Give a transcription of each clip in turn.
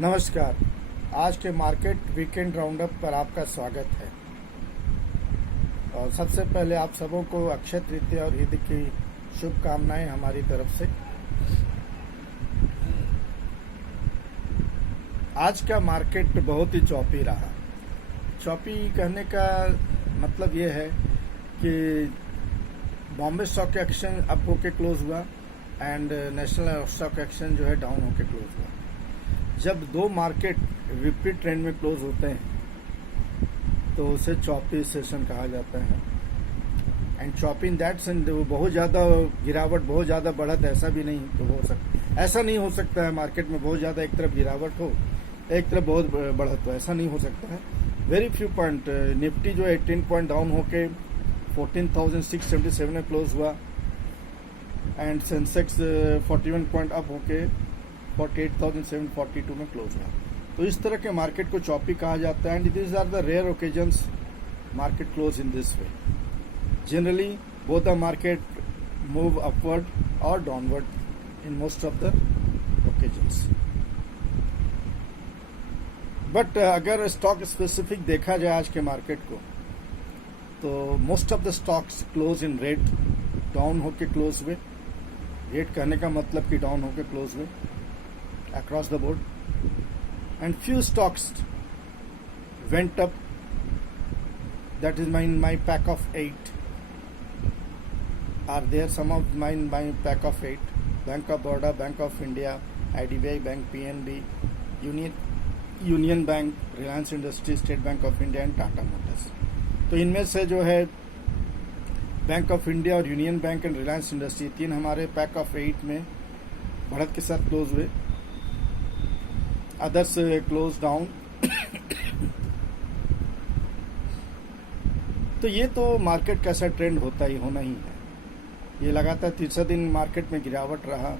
नमस्कार। आज के मार्केट वीकेंड राउंडअप पर आपका स्वागत है। और सबसे पहले आप सबों को अक्षय तृतीया और ईद की शुभकामनाएं हमारी तरफ से। आज का मार्केट बहुत ही चौपी रहा। चौपी कहने का मतलब ये है कि बॉम्बे स्टॉक एक्सचेंज अप होके क्लोज हुआ एंड नेशनल स्टॉक एक्सचेंज जो है डाउन होके क्लोज हुआ। जब दो मार्केट विपरीत ट्रेंड में क्लोज होते हैं तो उसे चौपी सेशन कहा जाता है। And Chaupi in that sense बहुत ज़्यादा गिरावट, बहुत ज़्यादा बढ़त ऐसा भी नहीं तो हो सकता, ऐसा नहीं हो सकता है मार्केट में बहुत ज़्यादा एक तरफ गिरावट हो, एक तरफ बहुत बढ़त हो, ऐसा नहीं हो सकता है। वेरी फ्यू पॉइंट निफ्टी जो 18 पॉइंट डाउन होके 14,677 में क्लोज हुआ एंड सेंसेक्स 41 पॉइंट अप होके 48,742 में क्लोज हुआ। तो इस तरह के मार्केट को चॉपी कहा जाता है and this are the rare occasions market close in this way. Generally both the market move upward और downward in most of the occasions. But अगर स्टॉक स्पेसिफिक देखा जाए आज के मार्केट को तो most of the stocks close in red, down होके close हुए। रेड कहने का मतलब कि डाउन होके क्लोज हुए across the board, and few stocks went up. That is my pack of 8 are there. Some of my pack of 8: Bank of Baroda, Bank of India, IDBI Bank, PNB, Union Bank, Reliance Industries, State Bank of India and Tata Motors. तो इनमें से जो है bank of India और union bank and Reliance industry तीन हमारे pack of 8 में बढ़त के साथ क्लोज हुए। Others close down. तो ये तो मार्केट का ऐसा ट्रेंड होना ही है। ये लगातार तीसरा दिन मार्केट में गिरावट रहा।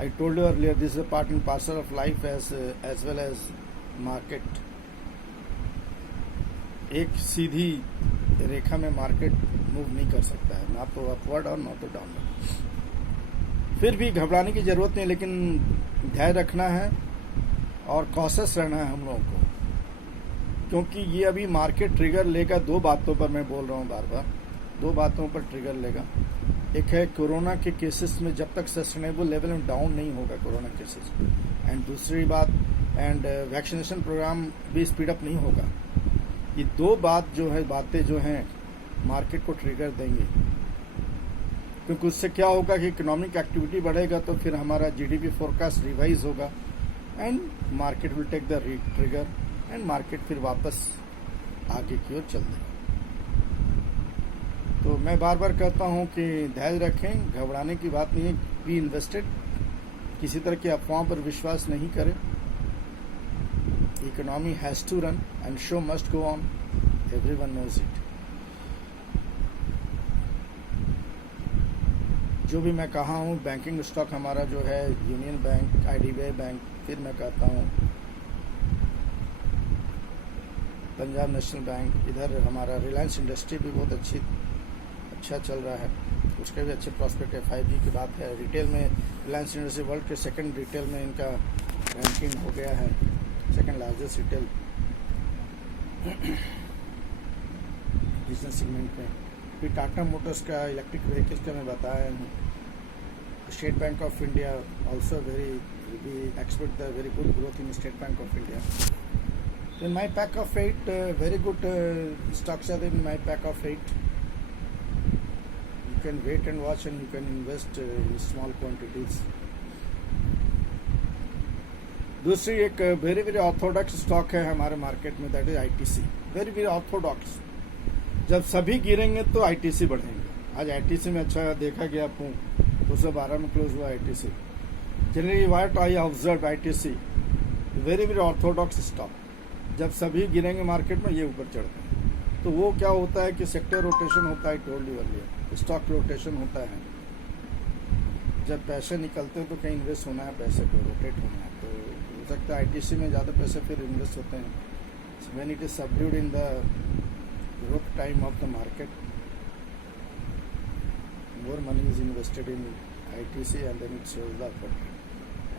I told you earlier this is a part and parcel of life as well as market. एक सीधी रेखा में मार्केट मूव नहीं कर सकता है, ना तो अपवर्ड और ना तो डाउनवर्ड। फिर भी घबराने की जरूरत नहीं, लेकिन धैर्य रखना है और कॉशियस रहना है हम लोगों को, क्योंकि ये अभी मार्केट ट्रिगर लेगा। दो बातों पर मैं बोल रहा हूँ बार बार, दो बातों पर ट्रिगर लेगा। एक है कोरोना के केसेस में जब तक सस्टेनेबल लेवल में डाउन नहीं होगा कोरोना केसेस, एंड दूसरी बात एंड वैक्सीनेशन प्रोग्राम भी स्पीड अप नहीं होगा। ये दो बातें जो हैं मार्केट को ट्रिगर देंगे, क्योंकि उससे क्या होगा कि इकोनॉमिक एक्टिविटी बढ़ेगा तो फिर हमारा जीडीपी फोरकास्ट रिवाइज होगा and market will take the trigger and market फिर वापस आगे की ओर चल देगा। तो मैं बार बार कहता हूं कि धैर्य रखें, घबराने की बात नहीं है। बी इन्वेस्टेड, किसी तरह की अफवाहों पर विश्वास नहीं करें। Economy has to run and show must go on, everyone knows it. जो भी मैं कहा हूँ, बैंकिंग स्टॉक हमारा जो है यूनियन बैंक, आईडीबीआई बैंक, फिर मैं कहता हूँ पंजाब नेशनल बैंक, इधर हमारा रिलायंस इंडस्ट्री भी बहुत अच्छा चल रहा है, उसके भी अच्छे प्रॉस्पेक्ट है। 5G की बात है। रिटेल में रिलायंस इंडस्ट्री वर्ल्ड के सेकंड रिटेल में इनका रैंकिंग हो गया है, second largest retail business segment में। फिर टाटा मोटर्स का इलेक्ट्रिक व्हीकल्स का मैं बताया हूँ। State bank of India also we expect the very good growth in State Bank of India. In my pack of 8, very good stocks are in my pack of 8. You can wait and watch and you can invest in small quantities. दूसरी एक very very Orthodox stock है हमारे market में, that is ITC. Very very Orthodox. जब सभी गिरेंगे तो ITC बढ़ेंगे। आज आईटीसी में अच्छा देखा गया, 212 में क्लोज हुआ ITC. Generally what I observe ITC very very Orthodox stock. जब सभी गिरेंगे मार्केट में ये ऊपर चढ़ते हैं। तो वो क्या होता है कि सेक्टर रोटेशन होता है, told you earlier, stock rotation होता है। जब पैसे निकलते हैं तो कहीं इन्वेस्ट होना है, पैसे को रोटेट होना है। तो हो सकता है आईटीसी में ज़्यादा पैसे फिर इन्वेस्ट होते हैं। When it is subdued in the growth time of the market, more money is invested in ITC and then it shows the upward.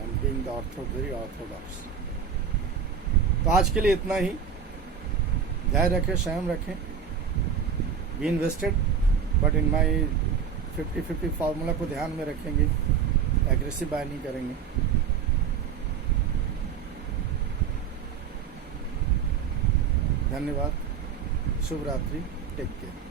And being the very Orthodox. तो आज के लिए इतना ही। ध्यान रखें, संयम रखें। Be invested but in my 50-50 formula को ध्यान में रखेंगे, एग्रेसिव बाय नहीं करेंगे। धन्यवाद, शुभ रात्रि, टेक केयर।